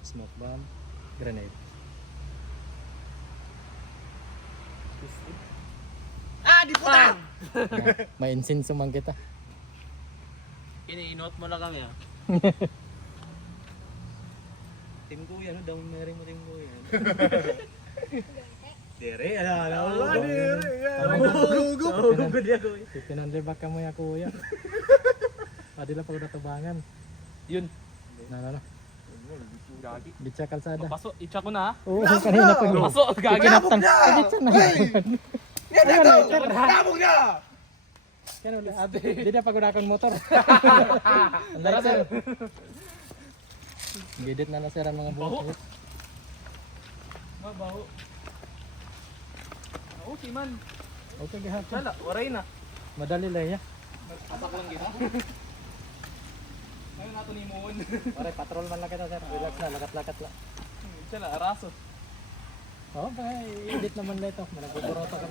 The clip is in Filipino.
light smoke bomb, grenade. Ah, di puta! May insinso man kita. Iniinot mo na kami ah. Team Kuya, no? Down na rin mo Team Kuya. Dere, ala. Gugup dia Kuya. Pinanlibak ka mo ya Kuya. Adila pag natubangan. Yun. Na. Gagi. Bitsa kalsada. Papasok, itcha ko na ah. Oo, kanina pag Papasok, gagi. kinaptan. Bitsa na. Yan na to! Tabog na! Kano ate, di na pagudakon motor. Tara sir. Gidit na sir ang mga buhok. Mabaho. Oo, si man. Okay, gihapon. Sala, waray na. Madali lang ya. Asak lang kita. Ngayon nato ni Moon. Pare, patrol man lang kita sir. Relax na, lakat-lakat lang. Sala, araso. Oo, edit naman na ito. Malagbuburoto ka